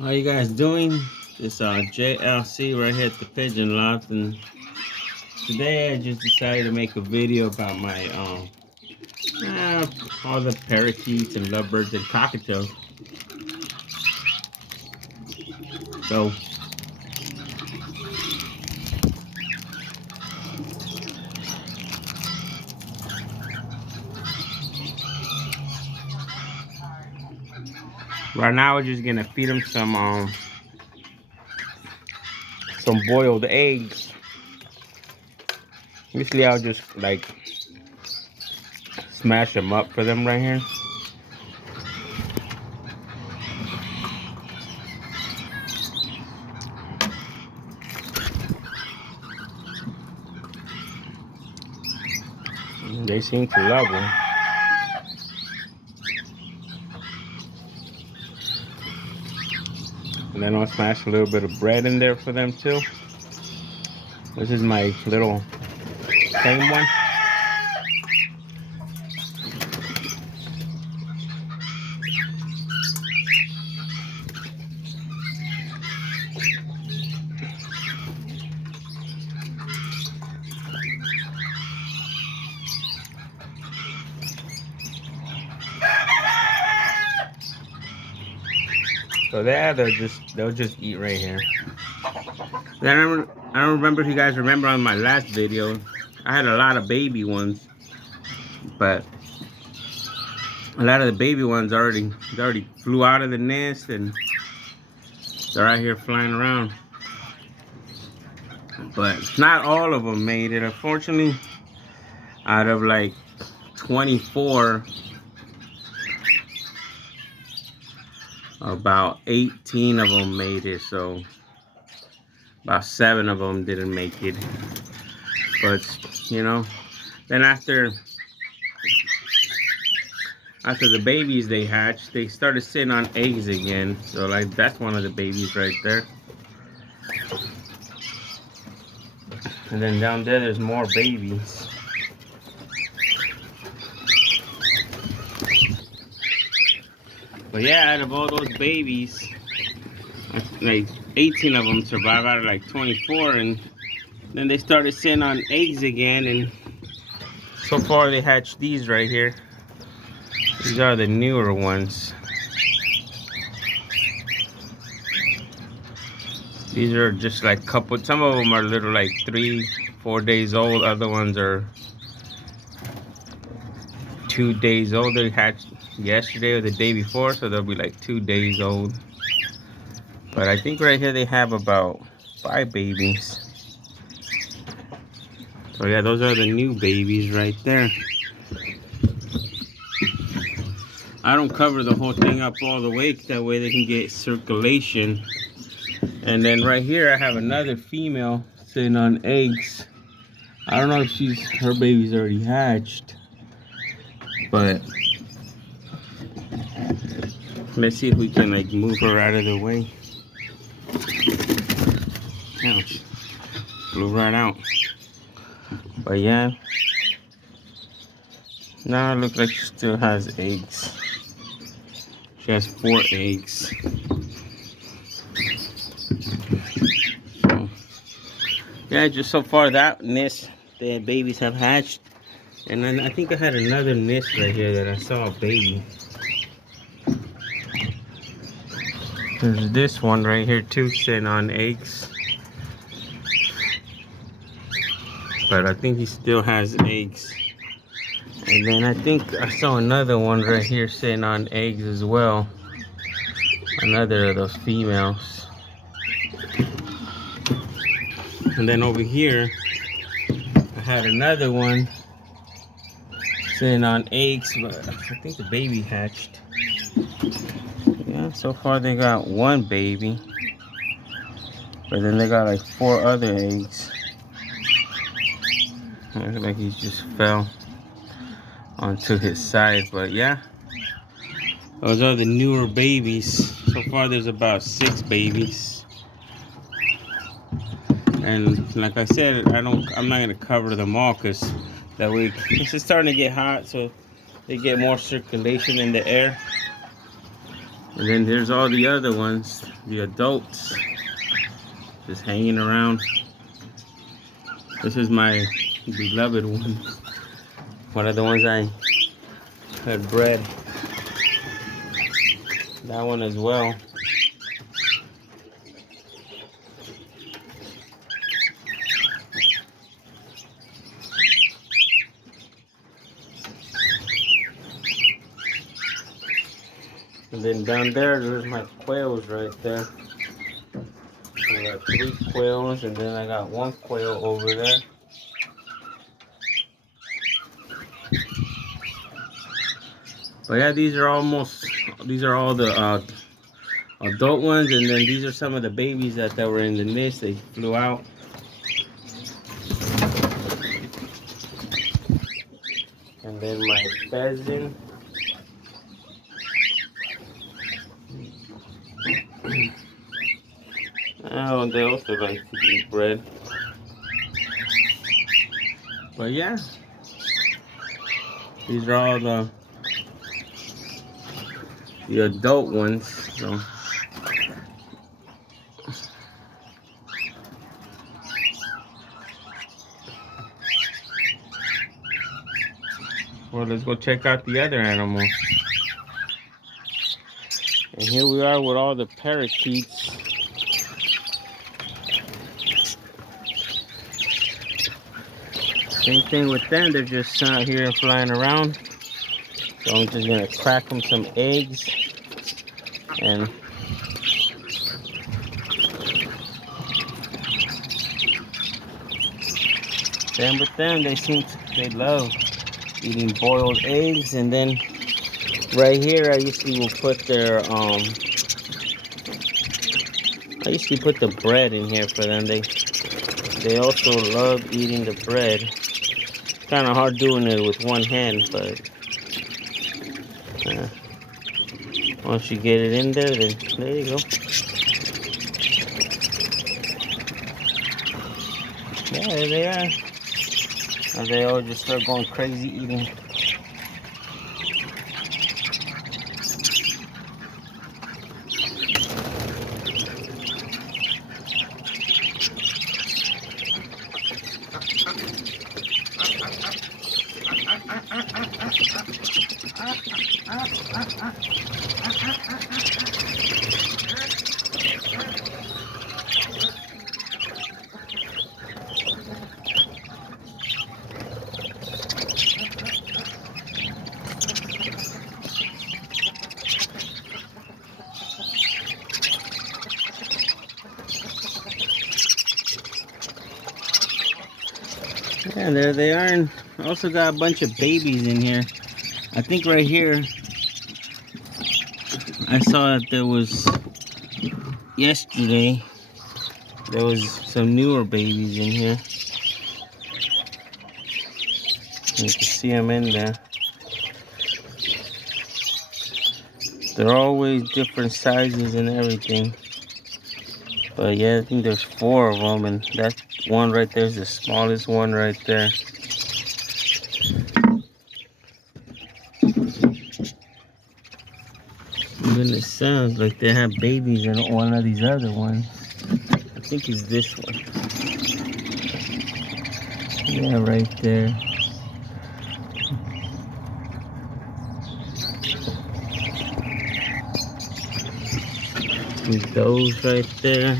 How you guys doing? This JLC right here at the Pigeon Loft, and today I just decided to make a video about my all the parakeets and lovebirds and cockatiels. So right now we're just gonna feed them some boiled eggs. Usually I'll just like smash them up for them right here. They seem to love them. And then I'll smash a little bit of bread in there for them too. This is my little tame one. So there, they'll just eat right here. Then I don't remember if you guys remember on my last video, I had a lot of baby ones, but a lot of the baby ones already flew out of the nest and they're out here flying around. But not all of them made it. Unfortunately, out of like 24, about 18 of them made it. So about 7 of them didn't make it. But you know, then after the babies they hatched, they started sitting on eggs again. So like that's one of the babies right there. And then down there's more babies. But yeah, out of all those babies, like 18 of them survive out of like 24, and then they started sitting on eggs again, and so far they hatched these right here. These are the newer ones. These are just like couple, some of them are little like 3-4 days old, other ones are 2 days old. They hatched yesterday or the day before, so they'll be like 2 days old. But I think right here they have about 5 babies. So yeah, those are the new babies right there. I don't cover the whole thing up all the way, that way they can get circulation. And then right here I have another female sitting on eggs. I don't know if her baby's already hatched, but let's see if we can like move her out of the way. Ouch. Flew right out. But yeah, now it looks like she still has eggs. She has 4 eggs. So, yeah, just so far that nest, the babies have hatched. And then I think I had another nest right here that I saw a baby. There's this one right here too, sitting on eggs. But I think he still has eggs. And then I think I saw another one right here sitting on eggs as well. Another of those females. And then over here, I had another one sitting on eggs, but I think the baby hatched. Yeah, so far they got 1 baby. But then they got like 4 other eggs. Looks like he just fell onto his side, but yeah, those are the newer babies. So far there's about 6 babies, and like I said, I'm not gonna cover them all, because that way it's starting to get hot, so they get more circulation in the air. And then there's all the other ones, the adults, just hanging around. This is my beloved one. One of the ones I had bred. That one as well. And then down there's my quails right there. I got 3 quails, and then I got 1 quail over there. But yeah, these are all the adult ones, and then these are some of the babies that were in the nest. They flew out. And then my pheasant. Oh, they also like to eat bread. But yeah, these are all the adult ones. So well, let's go check out the other animals. And here we are with all the parakeets. Same thing with them, they're just out here flying around. So I'm just gonna crack them some eggs. And same with them, they love eating boiled eggs. And then right here, I usually will put their I usually put the bread in here for them. They also love eating the bread. Kind of hard doing it with one hand, but once you get it in there, then there you go. Yeah, there they are. And they all just start going crazy eating. Yeah, there they are. And also got a bunch of babies in here. I think right here I saw that there was yesterday there was some newer babies in here. You can see them in there. They're always different sizes and everything. But yeah, I think there's 4 of them, and that one right there is the smallest one right there. And it sounds like they have babies in one of these other ones. I think it's this one. Yeah, right there. And those right there.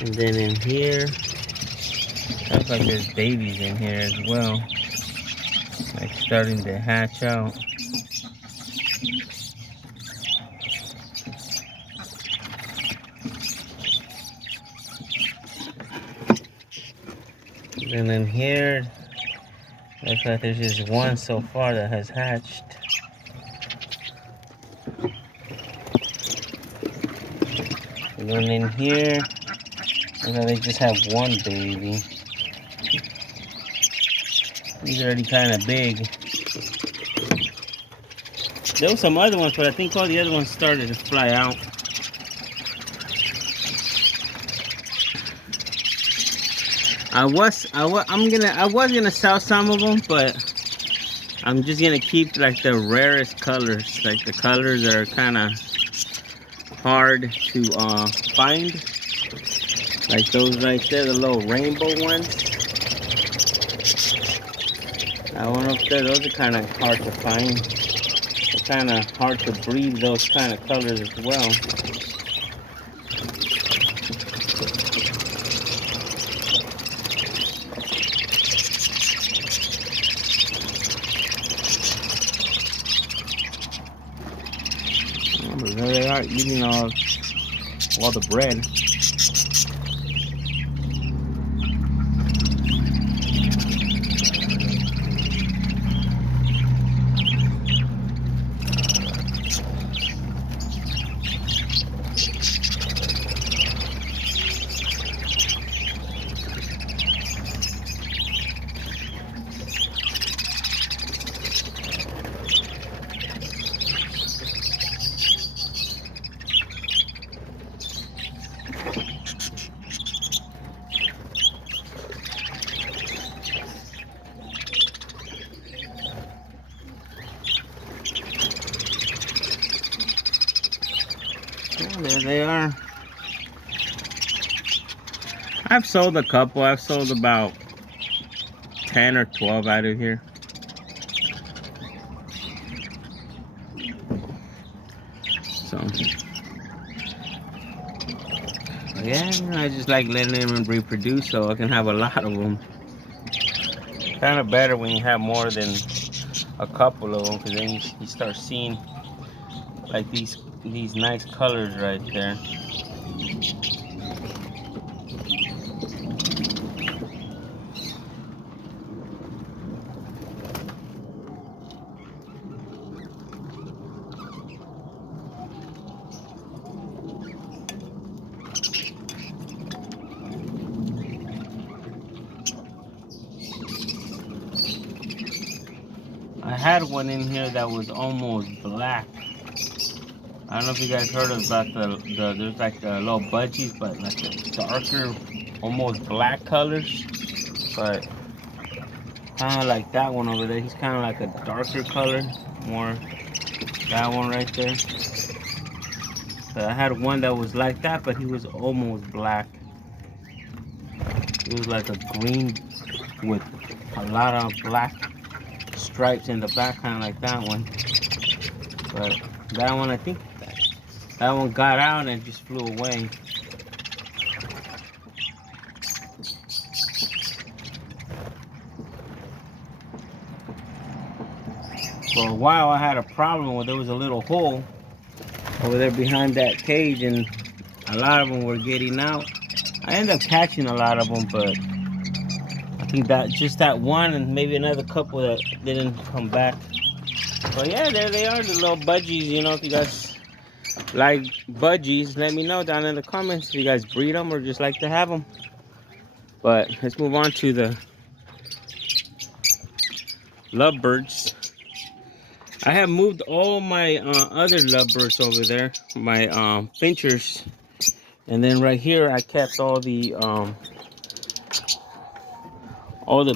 And then in here, looks like there's babies in here as well. Like starting to hatch out. And then here, looks like there's just one so far that has hatched. And then in here, looks like they just have 1 baby. He's already kind of big. There were some other ones, but I think all the other ones started to fly out. I was gonna sell some of them, but I'm just gonna keep like the rarest colors, like the colors that are kind of hard to find. Like those right there, the little rainbow ones. That one up there, those are kind of hard to find. They're kind of hard to breed those kind of colors as well. Oh, but there they are eating all the bread. Oh, there they are. I've sold a couple. I've sold about 10 or 12 out of here. So, yeah, I just like letting them reproduce so I can have a lot of them. Kind of better when you have more than a couple of them, because then you start seeing like these nice colors right there. I had one in here that was almost black. I don't know if you guys heard about there's like the little budgies, but like the darker, almost black colors. But kind of like that one over there. He's kind of like a darker color, more that one right there. So I had one that was like that, but he was almost black. It was like a green with a lot of black stripes in the back, kind of like that one. But that one, I think that one got out and just flew away. For a while I had a problem where there was a little hole over there behind that cage, and a lot of them were getting out. I ended up catching a lot of them, but I think that just that one and maybe another couple that didn't come back. But yeah, there they are, the little budgies. You know, if you guys like budgies, let me know down in the comments if you guys breed them or just like to have them. But let's move on to the lovebirds. I have moved all my other lovebirds over there, my finchers, and then right here I kept all the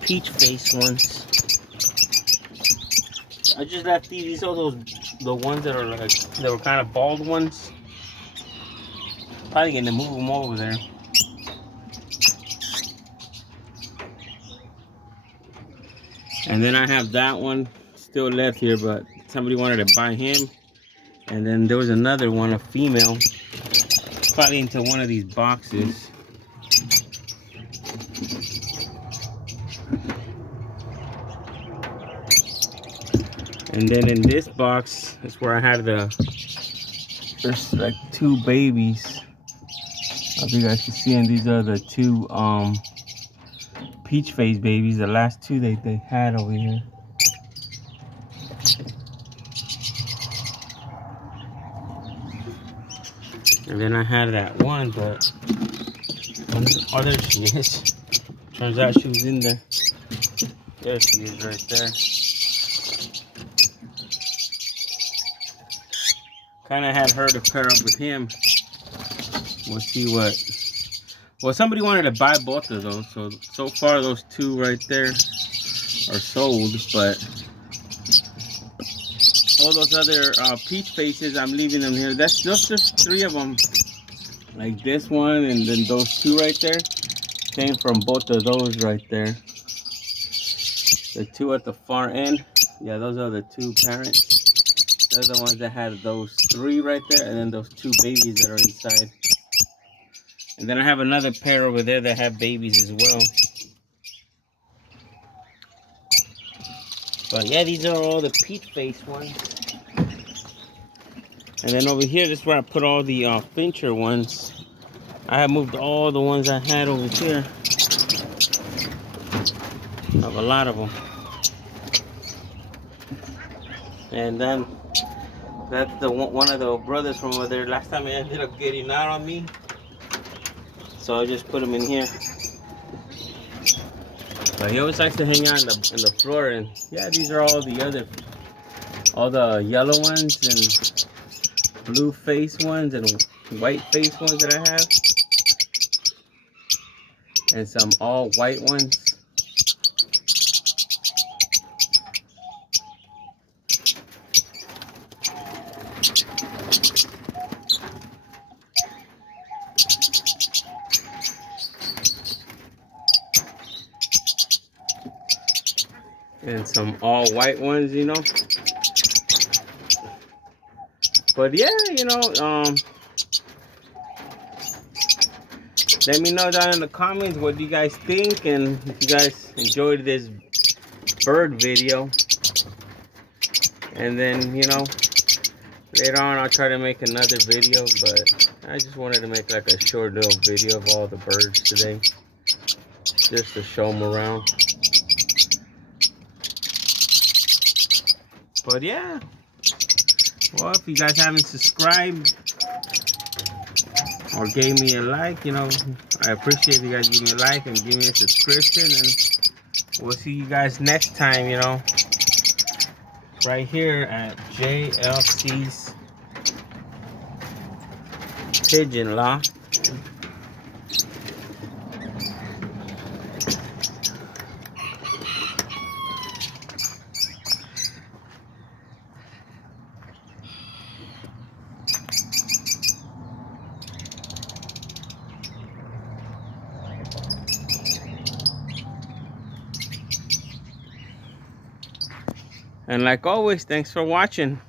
peach face ones. I just left these are the ones that are like, they were kind of bald ones. Probably gonna move them over there. And then I have that one still left here, but somebody wanted to buy him. And then there was another one, a female, probably into one of these boxes. And then in this box is where I had there's like 2 babies. I think you guys can see, and these are the 2 peach face babies, the last 2 they had over here. And then I had that one, but oh, there she is. Turns out she was in there. There she is right there. Kind of had her to pair up with him. We'll see what. Well, somebody wanted to buy both of those, so far those 2 right there are sold. But all those other peach faces, I'm leaving them here. That's just 3 of them. Like this one and then those 2 right there. Came from both of those right there. The 2 at the far end. Yeah, those are the 2 parents. They're the ones that had those 3 right there. And then those 2 babies that are inside. And then I have another pair over there that have babies as well. But yeah, these are all the peach face ones. And then over here, this is where I put all the fincher ones. I have moved all the ones I had over here. I have a lot of them. And then that's the one of the brothers from over there. Last time it ended up getting out on me, so I just put him in here. But he always likes to hang out in the floor. And yeah, these are all the yellow ones and blue face ones and white face ones that I have, and some all white ones. And some all white ones, you know. But yeah, you know, let me know down in the comments what you guys think, and if you guys enjoyed this bird video. And then, you know, later on I'll try to make another video, but I just wanted to make like a short little video of all the birds today, just to show them around. But yeah, well, if you guys haven't subscribed or gave me a like, you know, I appreciate if you guys give me a like and give me a subscription, and we'll see you guys next time, you know, right here at JLC's Pigeon Loft. And like always, thanks for watching.